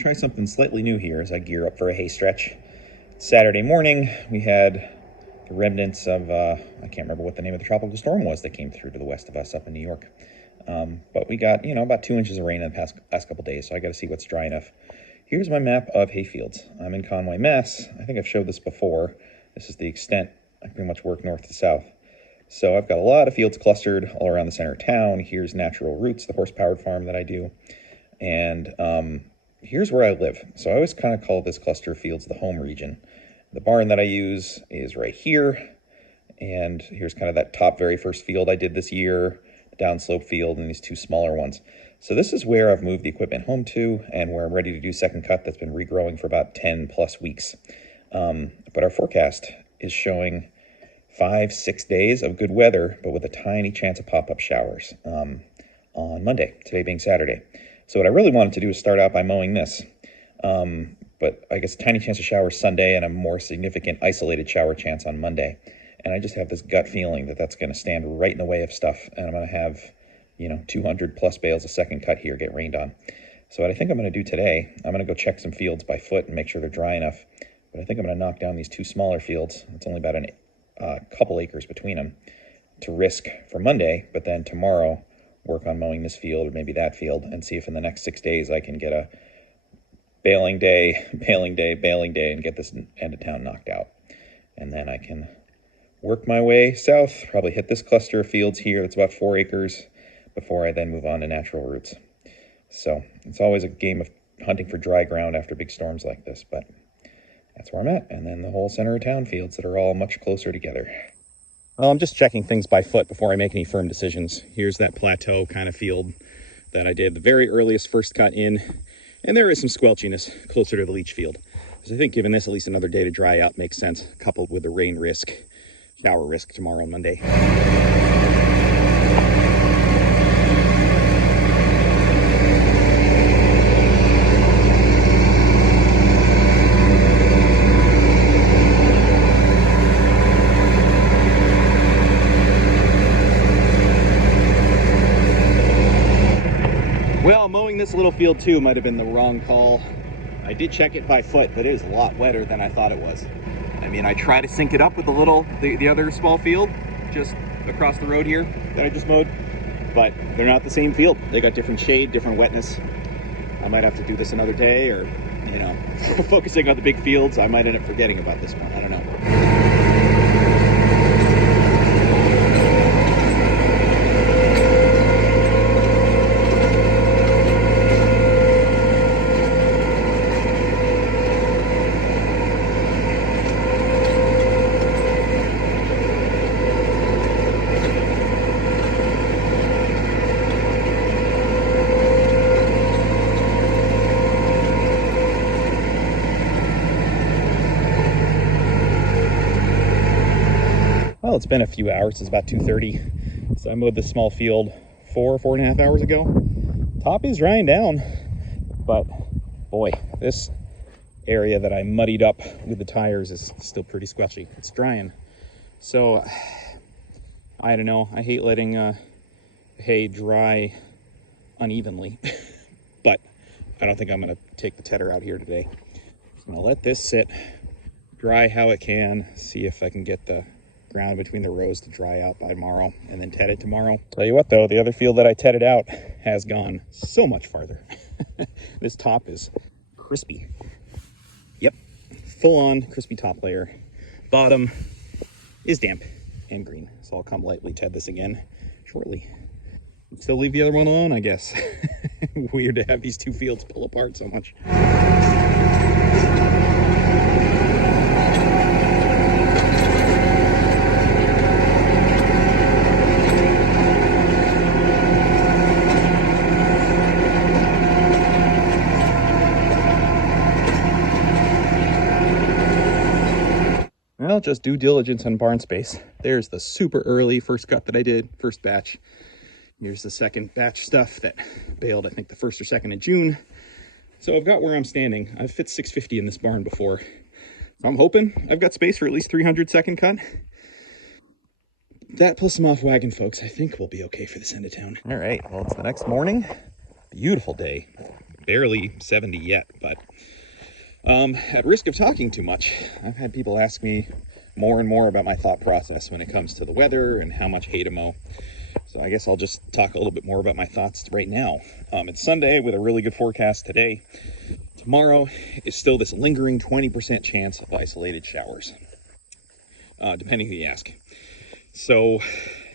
to try something slightly new here as I gear up for a hay stretch. Saturday morning, we had the remnants of, I can't remember what the name of the tropical storm was that came through to the west of us up in New York. But we got, about 2 inches of rain in the last couple days, so I got to see what's dry enough. Here's my map of hay fields. I'm in Conway, Mass. I think I've showed this before. This is the extent. I pretty much work north to south. So I've got a lot of fields clustered all around the center of town. Here's Natural Roots, the horse-powered farm that I do. And here's where I live. So I always kind of call this cluster of fields the home region. The barn that I use is right here. And here's kind of that top very first field I did this year, the downslope field, and these two smaller ones. So this is where I've moved the equipment home to and where I'm ready to do second cut that's been regrowing for about 10 plus weeks. But our forecast is showing 5-6 days of good weather, but with a tiny chance of pop-up showers on Monday, today being Saturday. So what I really wanted to do is start out by mowing this. But I guess a tiny chance of showers Sunday and a more significant isolated shower chance on Monday. And I just have this gut feeling that that's going to stand right in the way of stuff. And I'm going to have, 200 plus bales of second cut here get rained on. So what I think I'm going to do today, I'm going to go check some fields by foot and make sure they're dry enough. But I think I'm going to knock down these two smaller fields. It's only about a couple acres between them to risk for Monday, but then tomorrow work on mowing this field or maybe that field and see if in the next 6 days I can get a baling day, and get this end of town knocked out. And then I can work my way south, probably hit this cluster of fields here. It's about 4 acres before I then move on to Natural Roots. So it's always a game of hunting for dry ground after big storms like this, but that's where I'm at. And then the whole center of town fields that are all much closer together. Well, I'm just checking things by foot before I make any firm decisions. Here's that plateau kind of field that I did the very earliest first cut in. And there is some squelchiness closer to the leach field. So I think giving this at least another day to dry out makes sense, coupled with the rain risk, shower risk tomorrow and Monday. Well, mowing this little field too might have been the wrong call. I did check it by foot, but it is a lot wetter than I thought it was. I mean, I try to sync it up with the other small field just across the road here that I just mowed, but they're not the same field. They got different shade, different wetness. I might have to do this another day, or, focusing on the big fields, I might end up forgetting about this one. I don't know. Well, it's been a few hours. It's about 2:30. So I mowed this small field 4.5 hours ago. Top is drying down, but boy, this area that I muddied up with the tires is still pretty squelchy. It's drying. So I don't know. I hate letting hay dry unevenly, but I don't think I'm going to take the tedder out here today. I'm going to let this sit, dry how it can, see if I can get the ground between the rows to dry out by tomorrow, and then ted it tomorrow. Tell you what though, the other field that I tedded out has gone so much farther. This top is crispy. Yep, full on crispy top layer. Bottom is damp and green, so I'll come lightly ted this again shortly. Still leave the other one alone, I guess. Weird to have these two fields pull apart so much. Well, just due diligence on barn space. There's the super early first cut that I did, first batch. Here's the second batch stuff that baled, I think, the 1st or 2nd of June. So I've got where I'm standing. I've fit 650 in this barn before. So I'm hoping I've got space for at least 300 second cut. That plus some off wagon folks, I think we'll be okay for this end of town. All right, well, it's the next morning. Beautiful day. barely 70 yet, but at risk of talking too much, I've had people ask me more and more about my thought process when it comes to the weather and how much hay to mow. So I guess I'll just talk a little bit more about my thoughts right now. It's Sunday with a really good forecast today. Tomorrow is still this lingering 20% chance of isolated showers, depending who you ask. So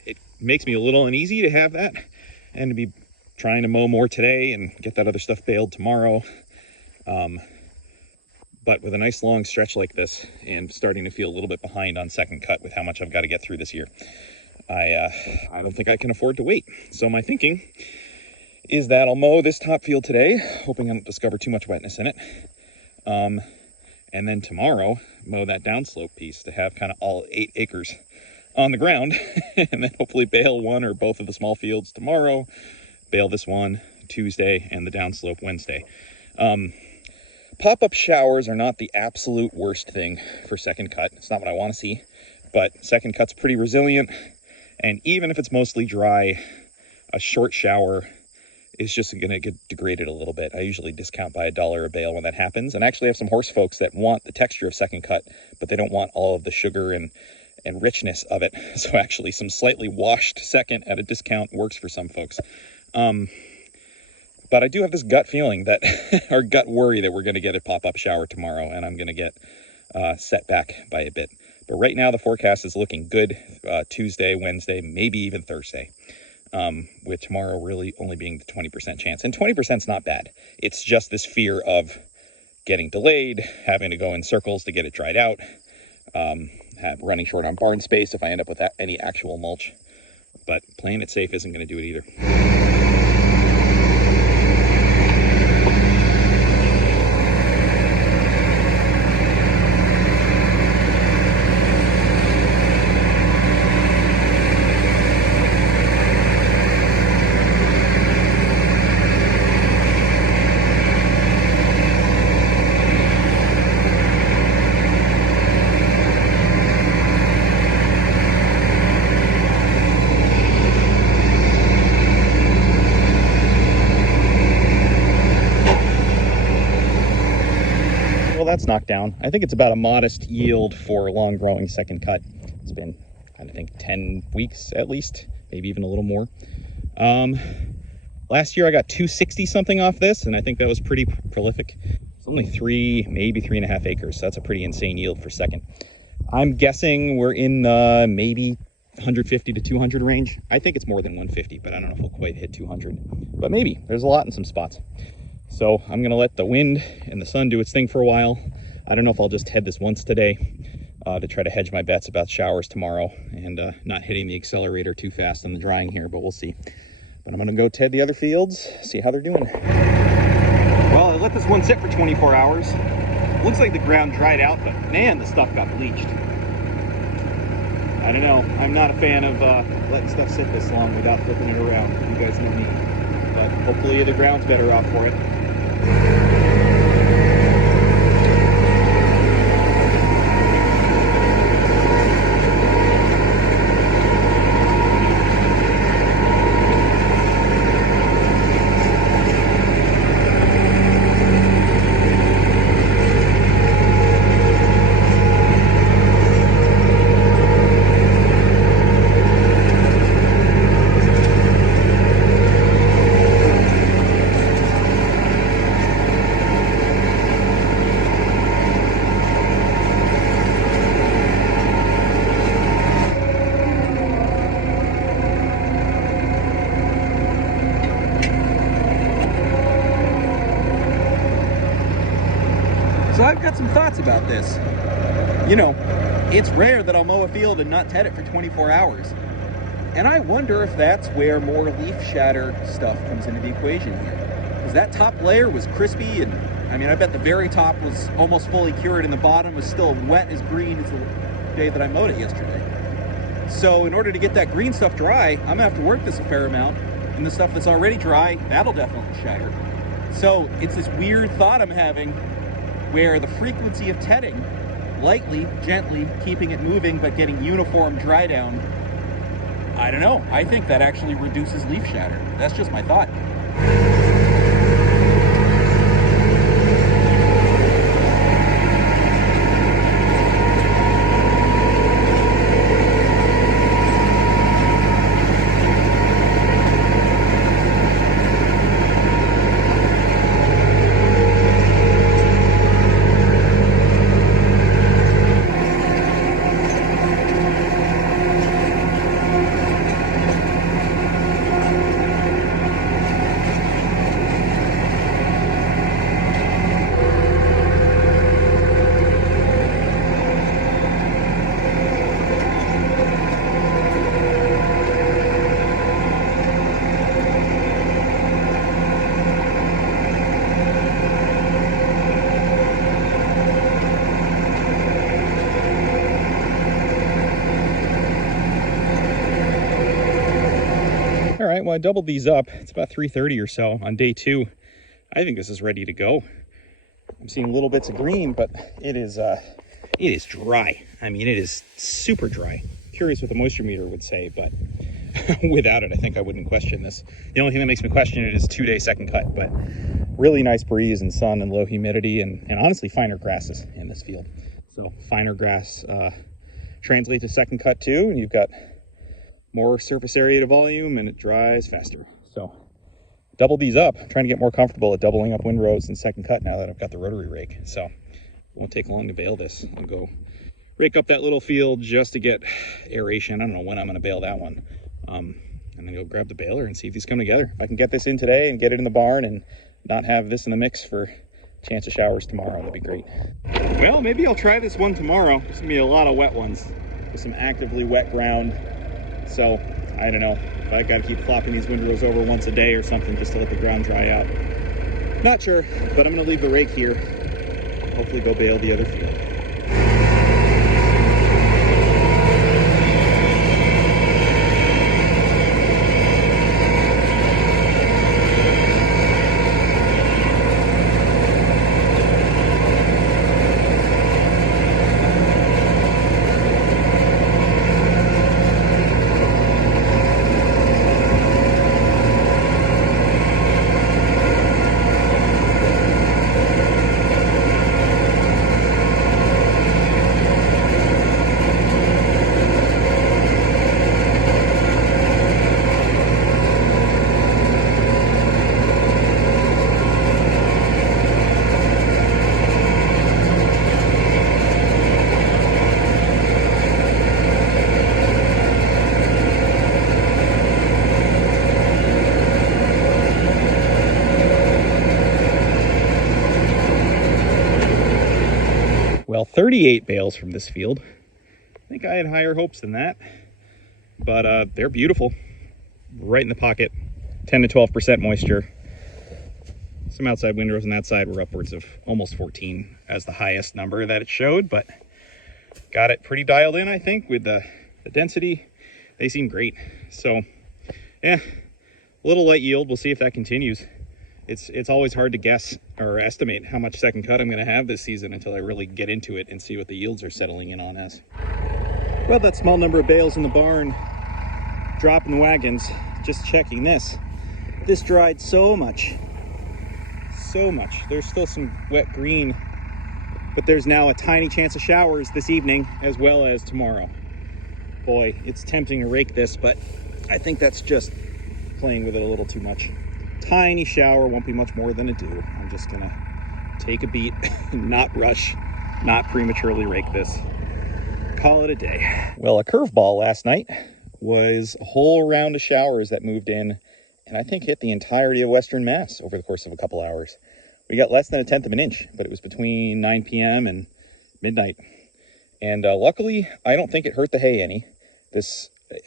it makes me a little uneasy to have that and to be trying to mow more today and get that other stuff baled tomorrow. But with a nice long stretch like this and starting to feel a little bit behind on second cut with how much I've got to get through this year, I don't think I can afford to wait. So my thinking is that I'll mow this top field today, hoping I don't discover too much wetness in it. And then tomorrow, mow that downslope piece to have kind of all 8 acres on the ground. And then hopefully bale one or both of the small fields tomorrow, bale this one Tuesday, and the downslope Wednesday. Pop-up showers are not the absolute worst thing for second cut. It's not what I want to see, but second cut's pretty resilient. And even if it's mostly dry, a short shower is just going to get degraded a little bit. I usually discount by $1 a bale when that happens. And I actually have some horse folks that want the texture of second cut, but they don't want all of the sugar and richness of it. So actually some slightly washed second at a discount works for some folks. But I do have this gut feeling that, or gut worry that we're going to get a pop-up shower tomorrow, and I'm going to get set back by a bit. But right now the forecast is looking good, Tuesday, Wednesday, maybe even Thursday, with tomorrow really only being the 20% chance. And 20% is not bad. It's just this fear of getting delayed, having to go in circles to get it dried out, running short on barn space if I end up with any actual mulch. But playing it safe isn't going to do it either. That's knocked down. I think it's about a modest yield for long growing second cut. It's been, I think, 10 weeks at least, maybe even a little more. Last year I got 260 something off this, and I think that was pretty prolific. It's only maybe 3.5 acres, so that's a pretty insane yield for second. I'm guessing we're in the maybe 150 to 200 range. I think it's more than 150, but I don't know if we'll quite hit 200. But maybe. There's a lot in some spots. So I'm going to let the wind and the sun do its thing for a while. I don't know if I'll just head this once today to try to hedge my bets about showers tomorrow and not hitting the accelerator too fast in the drying here, but we'll see. But I'm going to go ted the other fields, see how they're doing. Well, I let this one sit for 24 hours. Looks like the ground dried out, but man, the stuff got bleached. I don't know. I'm not a fan of letting stuff sit this long without flipping it around. You guys know me. But hopefully the ground's better off for it. So I've got some thoughts about this. You know, it's rare that I'll mow a field and not ted it for 24 hours. And I wonder if that's where more leaf shatter stuff comes into the equation here. Because that top layer was crispy, and I mean, I bet the very top was almost fully cured and the bottom was still wet as green as the day that I mowed it yesterday. So in order to get that green stuff dry, I'm gonna have to work this a fair amount, and the stuff that's already dry, that'll definitely shatter. So it's this weird thought I'm having where the frequency of tedding, lightly, gently, keeping it moving, but getting uniform dry down, I don't know. I think that actually reduces leaf shatter. That's just my thought. well, I doubled these up. It's about 3:30 or so on day 2. I think this is ready to go. I'm seeing little bits of green, but it is dry. I mean, it is super dry. Curious what the moisture meter would say, but without it, I think I wouldn't question this. The only thing that makes me question it is 2-day second cut, but really nice breeze and sun and low humidity, and honestly finer grasses in this field. So finer grass translate to second cut too, and you've got more surface area to volume, and it dries faster. So double these up. I'm trying to get more comfortable at doubling up windrows and second cut now that I've got the rotary rake. So it won't take long to bale this. I'll go rake up that little field just to get aeration. I don't know when I'm going to bale that one. And then go grab the baler and see if these come together. If I can get this in today and get it in the barn and not have this in the mix for chance of showers tomorrow, that'd be great. Well, maybe I'll try this one tomorrow. There's gonna be a lot of wet ones with some actively wet ground. So I don't know if I gotta keep flopping these windrows over once a day or something just to let the ground dry out. Not sure, but I'm gonna leave the rake here. Hopefully go bale the other field. Well, 38 bales from this field. I think I had higher hopes than that, but they're beautiful. Right in the pocket, 10 to 12% moisture. Some outside windrows on that side were upwards of almost 14 as the highest number that it showed, but got it pretty dialed in, I think, with the density. They seem great. So yeah, a little light yield. We'll see if that continues. It's always hard to guess or estimate how much second cut I'm going to have this season until I really get into it and see what the yields are settling in on as. Well, that small number of bales in the barn, dropping the wagons, just checking this. This dried so much. So much. There's still some wet green, but there's now a tiny chance of showers this evening as well as tomorrow. Boy, it's tempting to rake this, but I think that's just playing with it a little too much. Tiny shower, won't be much more than a dew. I'm just gonna take a beat, not rush, not prematurely rake this. Call it a day. Well, a curveball last night was a whole round of showers that moved in and I think hit the entirety of Western Mass over the course of a couple hours. We got less than 1/10 of an inch, but it was between 9 p.m. and midnight. And luckily, I don't think it hurt the hay any.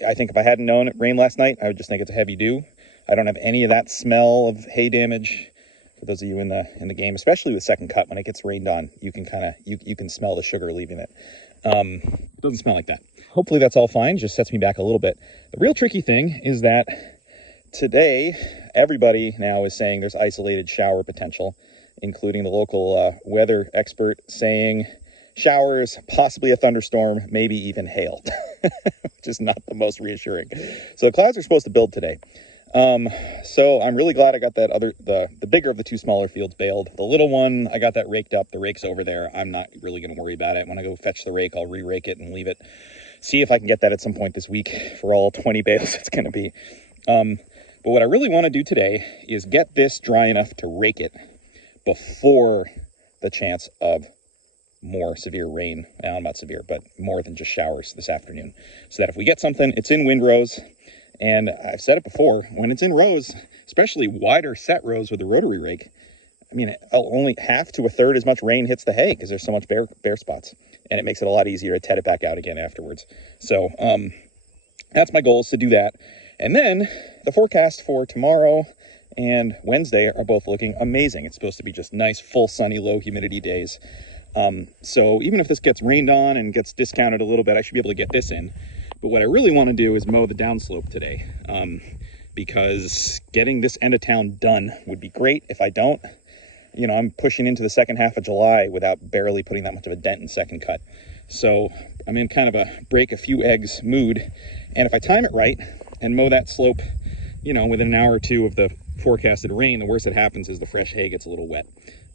I think if I hadn't known it rained last night, I would just think it's a heavy dew. I don't have any of that smell of hay damage. For those of you in the game, especially with second cut, when it gets rained on, you can you can smell the sugar leaving it. It doesn't smell like that. Hopefully that's all fine. Just sets me back a little bit. The real tricky thing is that today, everybody now is saying there's isolated shower potential, including the local weather expert saying showers, possibly a thunderstorm, maybe even hail, which is not the most reassuring. So the clouds are supposed to build today. So I'm really glad I got that the bigger of the two smaller fields baled. The little one, I got that raked up. The rake's over there. I'm not really going to worry about it. When I go fetch the rake, I'll re-rake it and leave it. See if I can get that at some point this week for all 20 bales it's going to be. But what I really want to do today is get this dry enough to rake it before the chance of more severe rain. Well, not severe, but more than just showers this afternoon. So that if we get something, it's in windrows. And I've said it before, when it's in rows, especially wider set rows with a rotary rake, I mean, only half to a third as much rain hits the hay because there's so much bare spots. And it makes it a lot easier to ted it back out again afterwards. So that's my goal, is to do that. And then the forecast for tomorrow and Wednesday are both looking amazing. It's supposed to be just nice, full, sunny, low humidity days. So even if this gets rained on and gets discounted a little bit, I should be able to get this in. But what I really want to do is mow the downslope today, because getting this end of town done would be great. If I don't, you know, I'm pushing into the second half of July without barely putting that much of a dent in second cut. So I'm in kind of a break a few eggs mood. And if I time it right and mow that slope, you know, within an hour or two of the forecasted rain, the worst that happens is the fresh hay gets a little wet.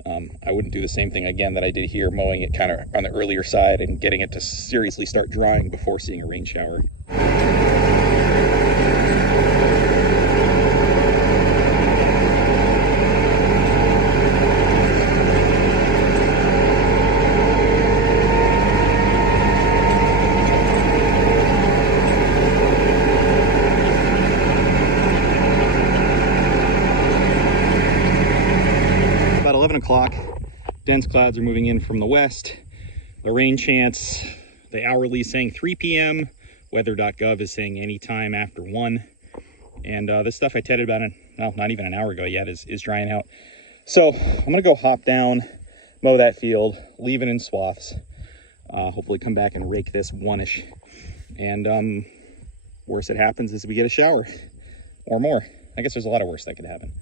I wouldn't do the same thing again that I did here, mowing it kind of on the earlier side and getting it to seriously start drying before seeing a rain shower. About 11 o'clock, dense clouds are moving in from the west. The rain chance, the hourly is saying 3 p.m. Weather.gov is saying anytime after 1. And this stuff I tedded about, not even an hour ago yet, is drying out. So I'm going to go hop down, mow that field, leave it in swaths. Hopefully come back and rake this one-ish. And worst that happens is we get a shower or more. I guess there's a lot of worse that could happen.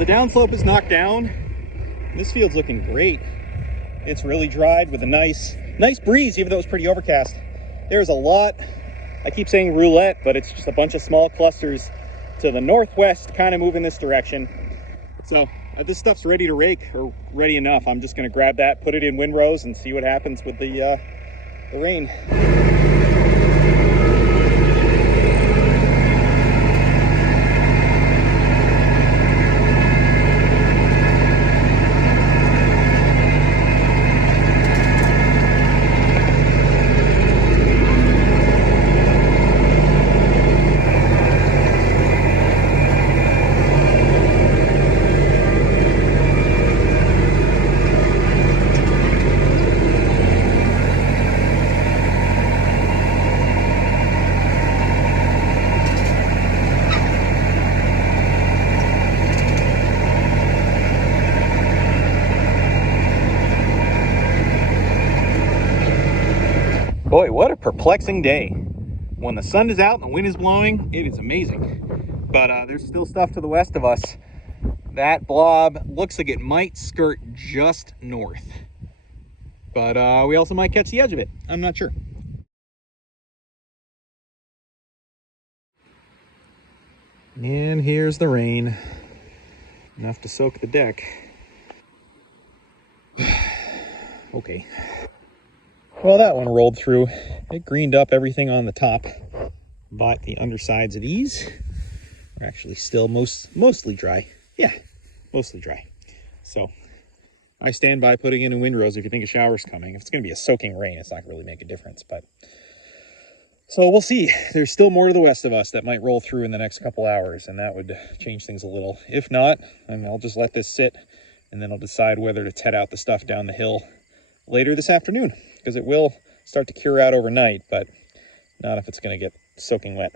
Downslope is knocked down. This field's looking great. It's really dried with a nice breeze, even though it's pretty overcast. There's a lot, I keep saying roulette, but it's just a bunch of small clusters to the northwest, kind of moving this direction. So this stuff's ready to rake, or ready enough. I'm just going to grab that, put it in windrows, and see what happens with the rain. Boy, what a perplexing day. When the sun is out and the wind is blowing, it is amazing. But there's still stuff to the west of us. That blob looks like it might skirt just north. But we also might catch the edge of it. I'm not sure. And here's the rain. Enough to soak the deck. Okay. Well, that one rolled through. It greened up everything on the top, but the undersides of these are actually still mostly dry. Yeah, mostly dry. So I stand by putting in windrows if you think a shower's coming. If it's going to be a soaking rain, it's not going to really make a difference. But so we'll see. There's still more to the west of us that might roll through in the next couple hours, and that would change things a little. If not, then I'll just let this sit, and then I'll decide whether to ted out the stuff down the hill later this afternoon, because it will start to cure out overnight, but not if it's going to get soaking wet.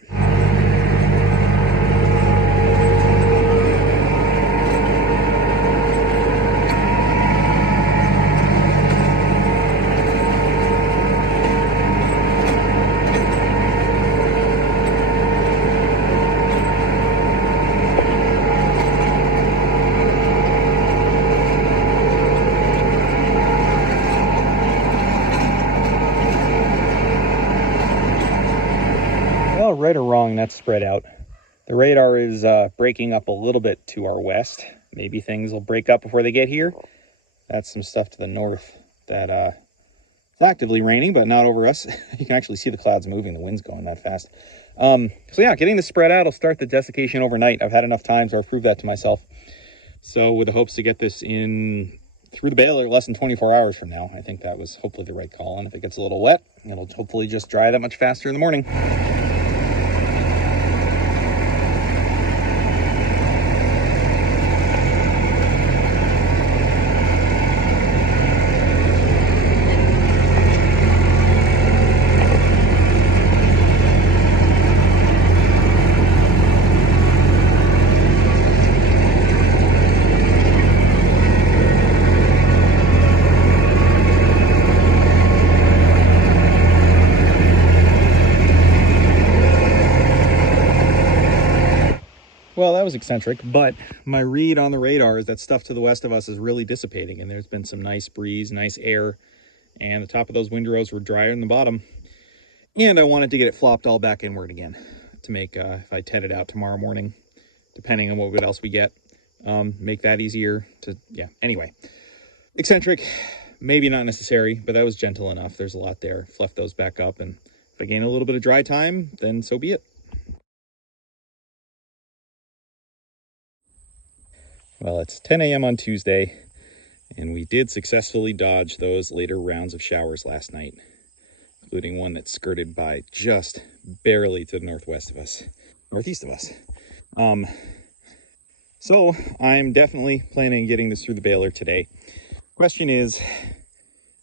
Right or wrong, that's spread out. The radar is breaking up a little bit to our west. Maybe things will break up before they get here. That's some stuff to the north that It's actively raining, but not over us. You can actually see the clouds moving. The wind's going that fast. So yeah, getting this spread out will start the desiccation overnight. I've had enough time, so I've proved that to myself. So with the hopes to get this in through the baler less than 24 hours from now, I think that was hopefully the right call. And if it gets a little wet, it'll hopefully just dry that much faster in the morning. Well, that was eccentric, but my read on the radar is that stuff to the west of us is really dissipating, and there's been some nice breeze, nice air, and the top of those windrows were drier than the bottom. And I wanted to get it flopped all back inward again to make, if I TED it out tomorrow morning, depending on what else we get, make that easier to, yeah, anyway. Eccentric, maybe not necessary, but that was gentle enough. There's a lot there. Fluff those back up, and if I gain a little bit of dry time, then so be it. Well, it's 10 a.m. on Tuesday, and we did successfully dodge those later rounds of showers last night, including one that skirted by just barely to the northwest of us, northeast of us. So I'm definitely planning on getting this through the baler today. Question is,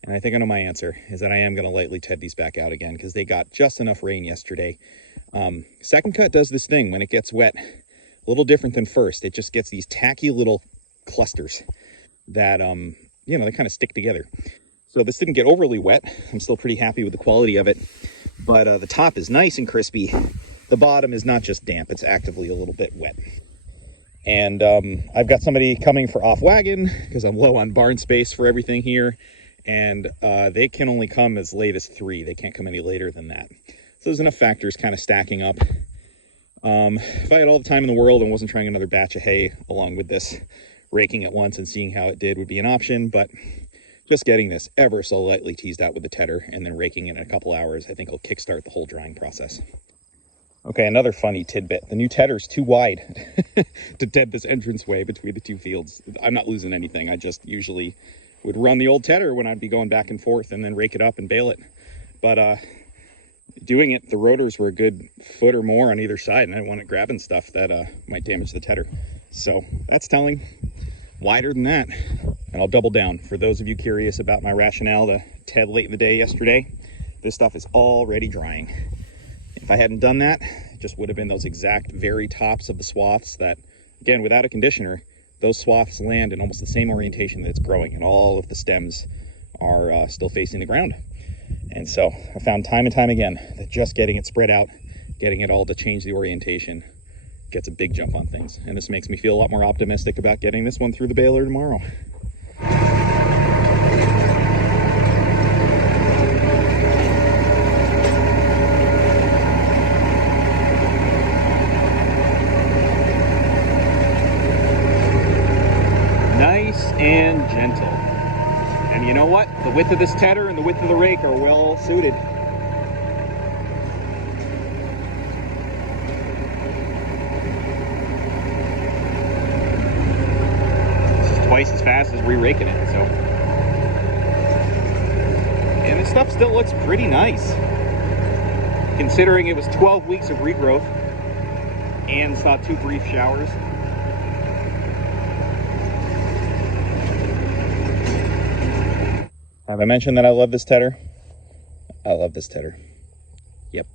and I think I know my answer, is that I am going to lightly TED these back out again because they got just enough rain yesterday. Second cut does this thing when it gets wet. A little different than first. It just gets these tacky little clusters that, you know, they kind of stick together. So this didn't get overly wet. I'm still pretty happy with the quality of it. But the top is nice and crispy. The bottom is not just damp. It's actively a little bit wet. And I've got somebody coming for off wagon because I'm low on barn space for everything here. And they can only come as late as 3. They can't come any later than that. So there's enough factors kind of stacking up. If I had all the time in the world and wasn't trying another batch of hay along with this, raking at once and seeing how it did would be an option, but just getting this ever so lightly teased out with the tedder and then raking it in a couple hours, I think will kickstart the whole drying process. Okay, another funny tidbit. The new tedder's too wide to ted this entranceway between the two fields. I'm not losing anything. I just usually would run the old tedder when I'd be going back and forth and then rake it up and bale it. But doing it, the rotors were a good foot or more on either side, and I didn't want it grabbing stuff that might damage the tedder. So that's telling. Wider than that. And I'll double down. For those of you curious about my rationale to TED late in the day yesterday, this stuff is already drying. If I hadn't done that, it just would have been those exact very tops of the swaths that, again, without a conditioner, those swaths land in almost the same orientation that it's growing, and all of the stems are still facing the ground. And so I found time and time again that just getting it spread out, getting it all to change the orientation, gets a big jump on things. And this makes me feel a lot more optimistic about getting this one through the baler tomorrow. Nice and gentle. And you know what? The width of this tedder and the width of the rake are well suited. This is twice as fast as re-raking it, so. And this stuff still looks pretty nice, considering it was 12 weeks of regrowth and saw 2 brief showers. Have I mentioned that I love this tedder? I love this tedder. Yep.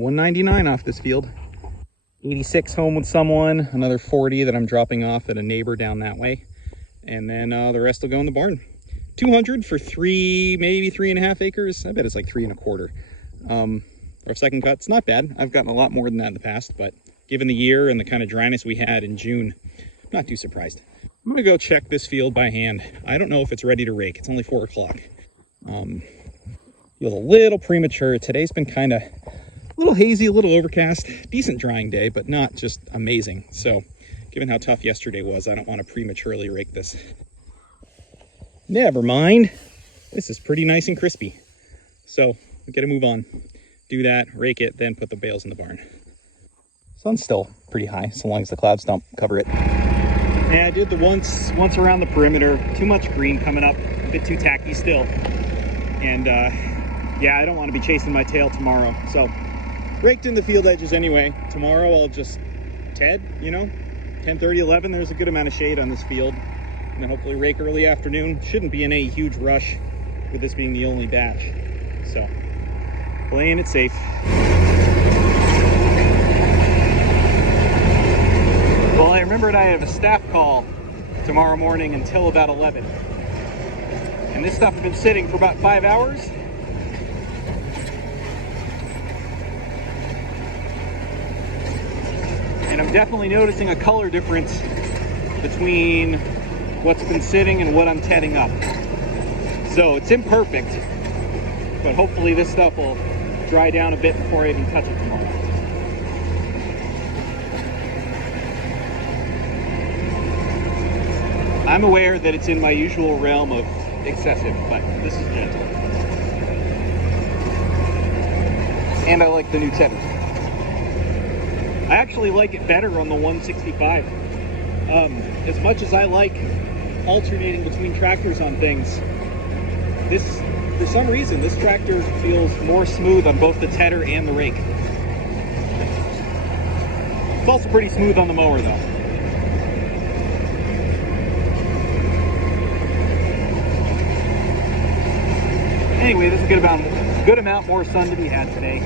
199 off this field. 86 home with someone, another 40 that I'm dropping off at a neighbor down that way. And then the rest will go in the barn. 200 for maybe 3.5 acres. I bet it's like 3.25. For a second cut, it's not bad. I've gotten a lot more than that in the past, but given the year and the kind of dryness we had in June, I'm not too surprised. I'm gonna go check this field by hand. I don't know if it's ready to rake. It's only 4 o'clock. Feels a little premature. Today's been kind of a little hazy, a little overcast. Decent drying day, but not just amazing. So given how tough yesterday was, I don't want to prematurely rake this. Never mind. This is pretty nice and crispy. So we gotta move on. Do that, rake it, then put the bales in the barn. Sun's still pretty high, so long as the clouds don't cover it. Yeah, I did the once around the perimeter. Too much green coming up, a bit too tacky still. And yeah, I don't want to be chasing my tail tomorrow. So raked in the field edges anyway. Tomorrow I'll just TED, 10:30, 11. There's a good amount of shade on this field. And then hopefully rake early afternoon. Shouldn't be in a huge rush with this being the only batch. So playing it safe. Well, I remembered I have a staff call tomorrow morning until about 11. And this stuff has been sitting for about 5 hours. And I'm definitely noticing a color difference between what's been sitting and what I'm tedding up. So it's imperfect, but hopefully this stuff will dry down a bit before I even touch it tomorrow. I'm aware that it's in my usual realm of excessive, but this is gentle. And I like the new tedder. I actually like it better on the 165. As much as I like alternating between tractors on things, for some reason, this tractor feels more smooth on both the tedder and the rake. It's also pretty smooth on the mower, though. Anyway, there's a good amount more sun to be had today.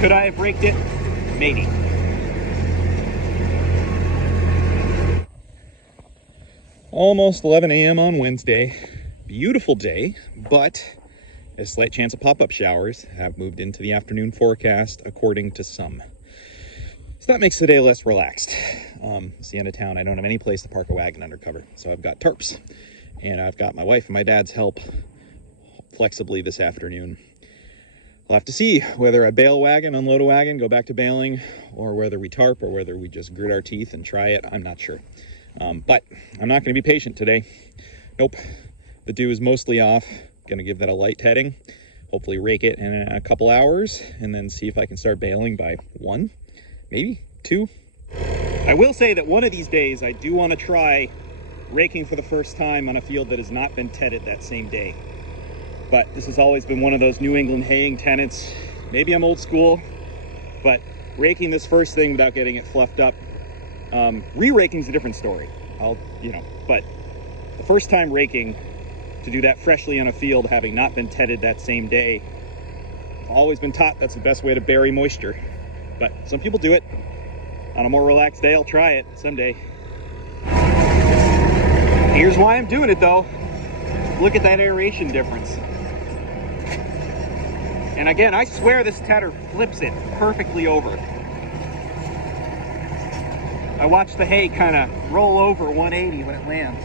Could I have raked it? Maybe. Almost 11 a.m. on Wednesday. Beautiful day, but a slight chance of pop-up showers have moved into the afternoon forecast, according to some. So that makes the day less relaxed. It's the end of town. I don't have any place to park a wagon under cover, so I've got tarps. And I've got my wife and my dad's help flexibly this afternoon. We'll have to see whether I bale a wagon, unload a wagon, go back to baling, or whether we tarp, or whether we just grit our teeth and try it. I'm not sure. But I'm not going to be patient today. Nope. The dew is mostly off. Going to give that a light heading. Hopefully rake it in a couple hours, and then see if I can start baling by 1, maybe 2. I will say that one of these days I do want to try raking for the first time on a field that has not been tedded that same day. But this has always been one of those New England haying tenets. Maybe I'm old school, but raking this first thing without getting it fluffed up. Re-raking is a different story. But the first time raking, to do that freshly on a field, having not been tedded that same day, I've always been taught that's the best way to bury moisture. But some people do it. On a more relaxed day, I'll try it someday. Here's why I'm doing it though. Look at that aeration difference. And again, I swear this tedder flips it perfectly over. I watch the hay kind of roll over 180 when it lands.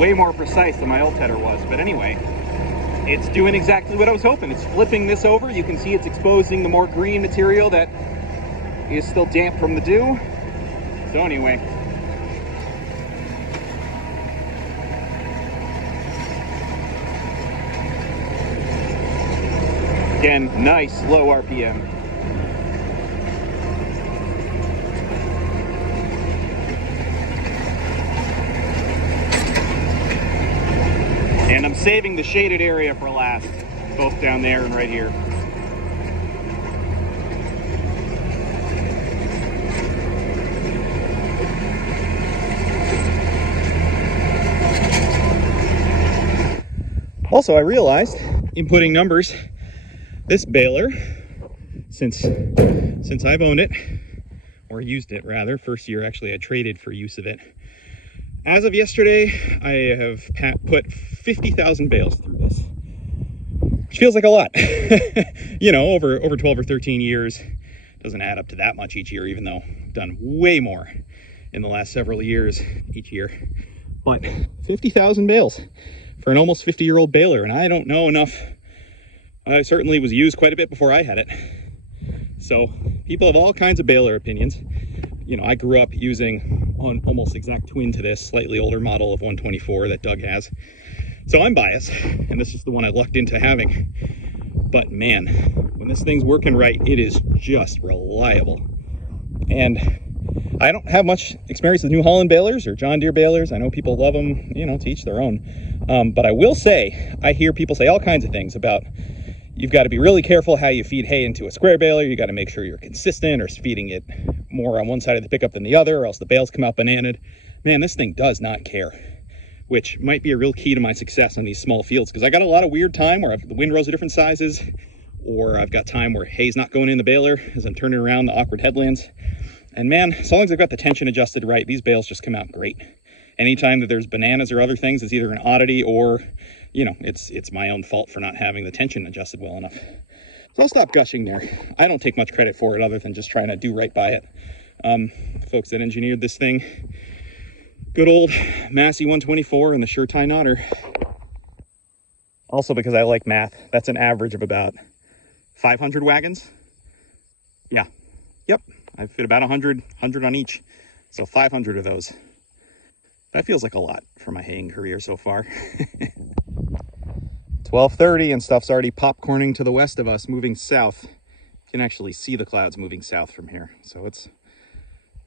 Way more precise than my old tedder was, but anyway, it's doing exactly what I was hoping. It's flipping this over. You can see it's exposing the more green material that is still damp from the dew. So anyway, again, nice low RPM. And I'm saving the shaded area for last, both down there and right here. Also, I realized in putting numbers, this baler, since I've owned it, or used it rather, first year actually I traded for use of it. As of yesterday, I have put 50,000 bales through this, which feels like a lot. You know, over 12 or 13 years, doesn't add up to that much each year, even though I've done way more in the last several years each year. But 50,000 bales for an almost 50-year-old baler, and I don't know enough. I certainly was used quite a bit before I had it. So people have all kinds of baler opinions. You know, I grew up using an almost exact twin to this, slightly older model of 124 that Doug has. So I'm biased, and this is the one I lucked into having. But man, when this thing's working right, it is just reliable. And I don't have much experience with New Holland balers or John Deere balers. I know people love them, you know, to each their own. But I will say, I hear people say all kinds of things about you've got to be really careful how you feed hay into a square baler. You got to make sure you're consistent, or feeding it more on one side of the pickup than the other, or else the bales come out bananaed. Man, this thing does not care, which might be a real key to my success on these small fields, because I got a lot of weird time where the windrows are different sizes, or I've got time where hay's not going in the baler as I'm turning around the awkward headlands. And man, as long as I've got the tension adjusted right, these bales just come out great. Anytime that there's bananas or other things, it's either an oddity or, you know, it's my own fault for not having the tension adjusted well enough. So I'll stop gushing there. I don't take much credit for it other than just trying to do right by it. Folks that engineered this thing, good old Massey 124 and the sure tie knotter. Also, because I like math, that's an average of about 500 wagons. Yeah, yep, I fit about 100 on each, so 500 of those. That feels like a lot for my haying career so far. 12:30 and stuff's already popcorning to the west of us, moving south. You can actually see the clouds moving south from here, so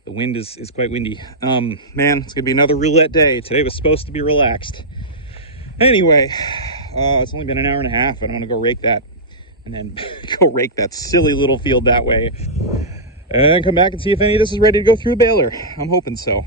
the wind is quite windy. Man, it's gonna be another roulette day. Today was supposed to be relaxed. Anyway, it's only been an hour and a half, and I'm gonna go rake that, and then go rake that silly little field that way, and then come back and see if any of this is ready to go through a baler. I'm hoping so.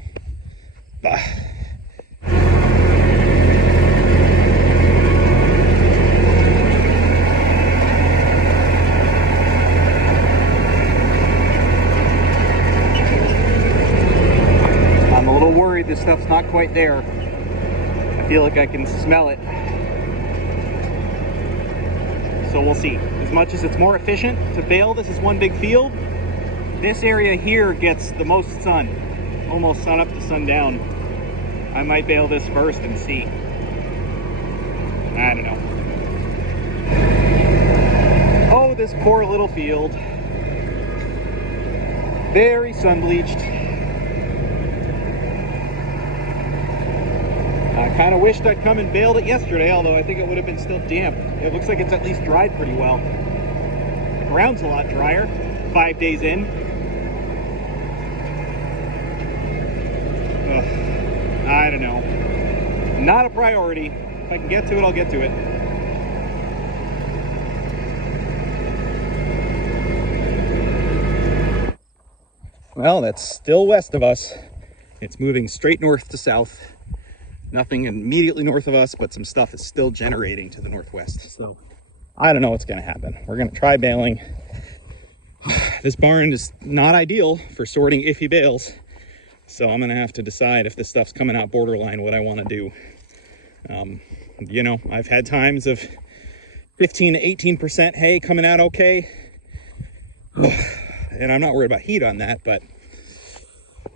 I'm a little worried this stuff's not quite there. I feel like I can smell it. So we'll see. As much as it's more efficient to bale, this is one big field. This area here gets the most sun, almost sun up to sundown. I might bale this first and see. I don't know. Oh, this poor little field. Very sun-bleached. I kind of wished I'd come and baled it yesterday, although I think it would have been still damp. It looks like it's at least dried pretty well. The ground's a lot drier, 5 days in. Ugh. I don't know. Not a priority. If I can get to it, I'll get to it. Well, that's still west of us. It's moving straight north to south. Nothing immediately north of us, but some stuff is still generating to the northwest. So I don't know what's going to happen. We're going to try baling. This barn is not ideal for sorting iffy bales. So I'm going to have to decide if this stuff's coming out borderline what I want to do. You know, I've had times of 15 to 18% hay coming out okay. And I'm not worried about heat on that, but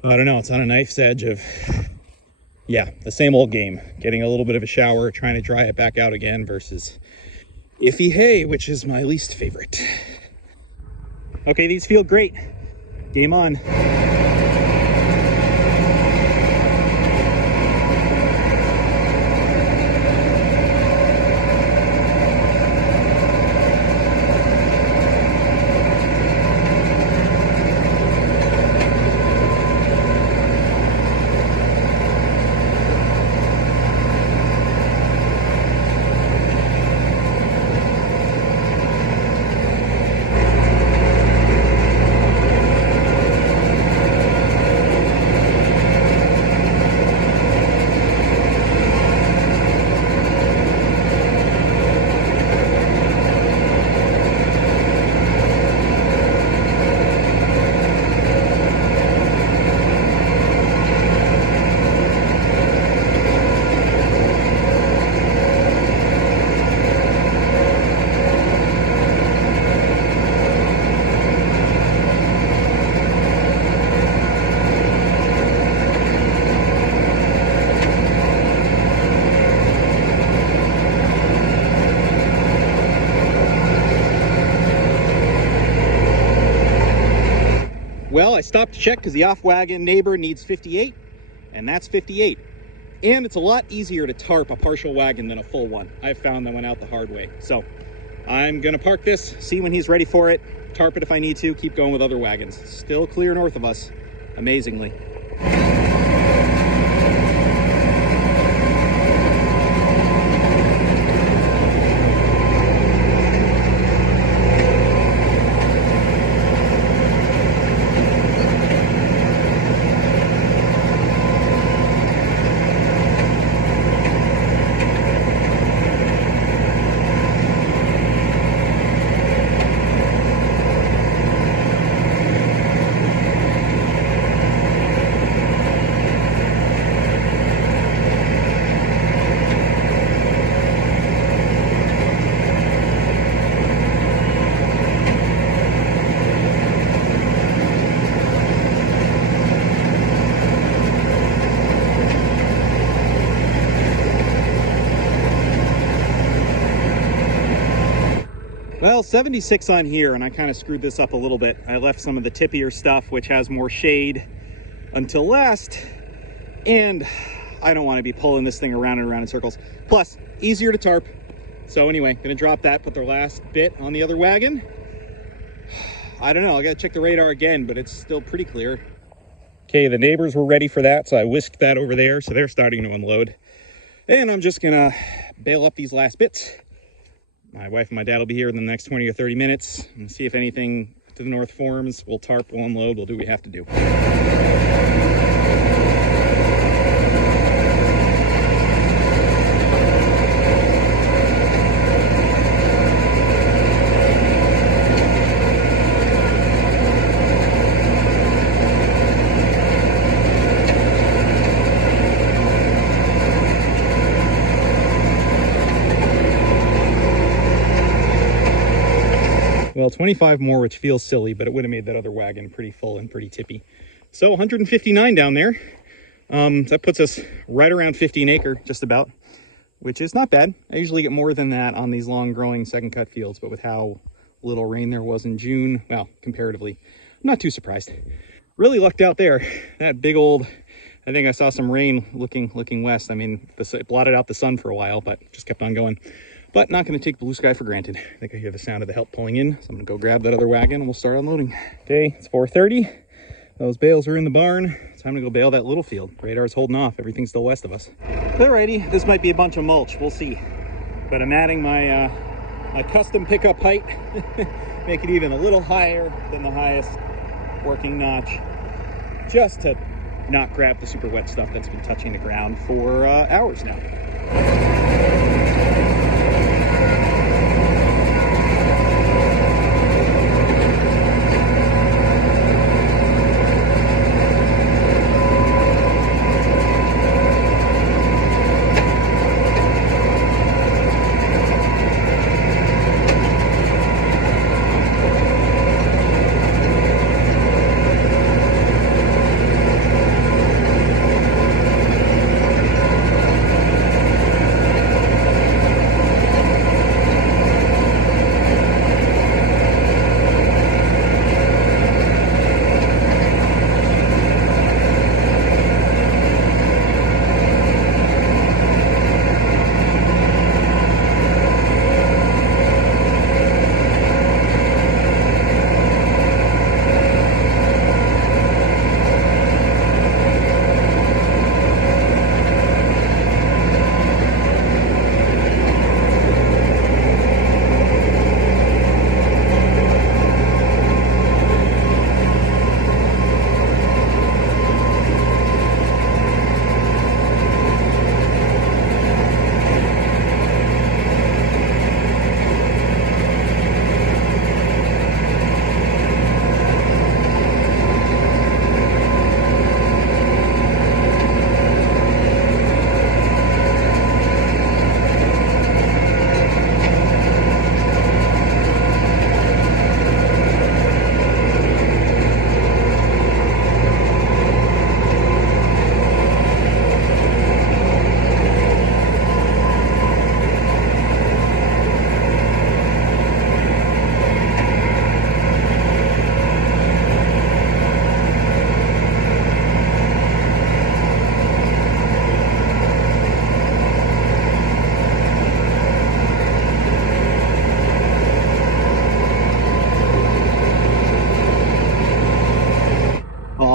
I don't know. It's on a knife's edge of, yeah, the same old game. Getting a little bit of a shower, trying to dry it back out again versus iffy hay, which is my least favorite. Okay, these feel great. Game on. Well, I stopped to check because the off-wagon neighbor needs 58, and that's 58. And it's a lot easier to tarp a partial wagon than a full one. I've found that went out the hard way. So I'm gonna park this, see when he's ready for it, tarp it if I need to, keep going with other wagons. Still clear north of us, amazingly. Well, 76 on here, and I kind of screwed this up a little bit. I left some of the tippier stuff, which has more shade, until last, and I don't want to be pulling this thing around and around in circles. Plus, easier to tarp. So anyway, gonna drop that, put the last bit on the other wagon. I don't know, I gotta check the radar again, but it's still pretty clear. Okay, the neighbors were ready for that, so I whisked that over there, so they're starting to unload. And I'm just gonna bale up these last bits. My wife and my dad will be here in the next 20 or 30 minutes and see if anything to the north forms. We'll tarp, we'll unload, we'll do what we have to do. Well, 25 more, which feels silly, but it would have made that other wagon pretty full and pretty tippy. So 159 down there. That puts us right around 50 an acre, just about, which is not bad. I usually get more than that on these long growing second cut fields, but with how little rain there was in June, well, comparatively, I'm not too surprised. Really lucked out there. That big old, I think I saw some rain looking west. I mean, it blotted out the sun for a while, but just kept on going. But not going to take blue sky for granted. I think I hear the sound of the help pulling in, so I'm going to go grab that other wagon and we'll start unloading. Okay, it's 4:30. Those bales are in the barn. Time to go bale that little field. Radar's holding off. Everything's still west of us. Alrighty, this might be a bunch of mulch. We'll see. But I'm adding my my custom pickup height. Make it even a little higher than the highest working notch, just to not grab the super wet stuff that's been touching the ground for hours now.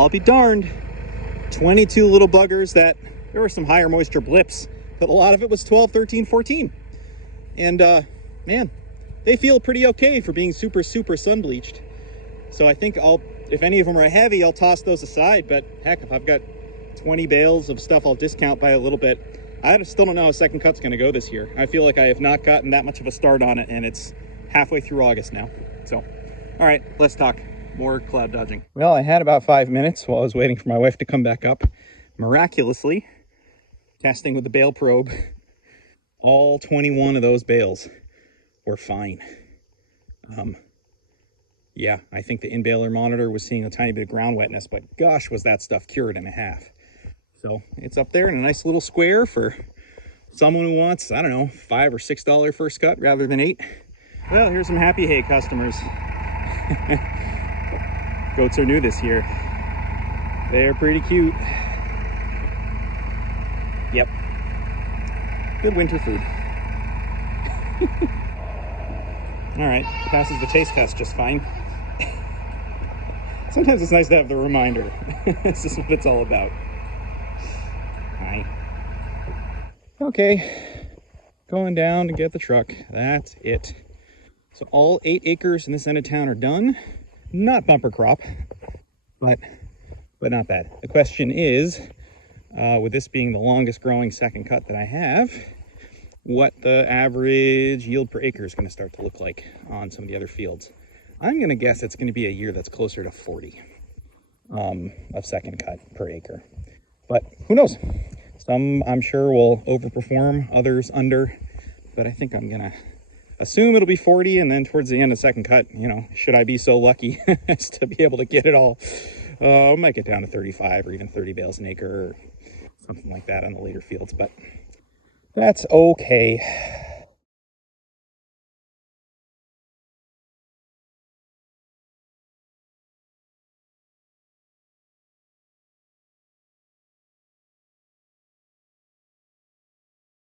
I'll be darned. 22 little buggers that there were some higher moisture blips, but a lot of it was 12, 13, 14. And man, they feel pretty okay for being super sun bleached. So I think if any of them are heavy, I'll toss those aside. But heck, if I've got 20 bales of stuff, I'll discount by a little bit. I still don't know how second cut's going to go this year. I feel like I have not gotten that much of a start on it, and it's halfway through August now. So, all right, let's talk more cloud dodging. Well, I had about 5 minutes while I was waiting for my wife to come back up. Miraculously, testing with the bale probe, all 21 of those bales were fine. Yeah, I think the in-baler monitor was seeing a tiny bit of ground wetness, but gosh, was that stuff cured in a half. So it's up there in a nice little square for someone who wants, I don't know, $5 or $6 first cut rather than $8. Well, here's some Happy Hay customers. Goats are new this year. They're pretty cute. Yep. Good winter food. All right, passes the taste test just fine. Sometimes it's nice to have the reminder. This is what it's all about. Hi. Okay, going down to get the truck. That's it. So all 8 acres in this end of town are done. Not bumper crop, but not bad. The question is, with this being the longest growing second cut that I have, what the average yield per acre is going to start to look like on some of the other fields. I'm going to guess it's going to be a year that's closer to 40 of second cut per acre. But who knows? Some, I'm sure, will overperform, others under. But I think I'm going to assume it'll be 40, and then towards the end of second cut, you know, should I be so lucky as to be able to get it all, I might get down to 35 or even 30 bales an acre or something like that on the later fields. But that's okay.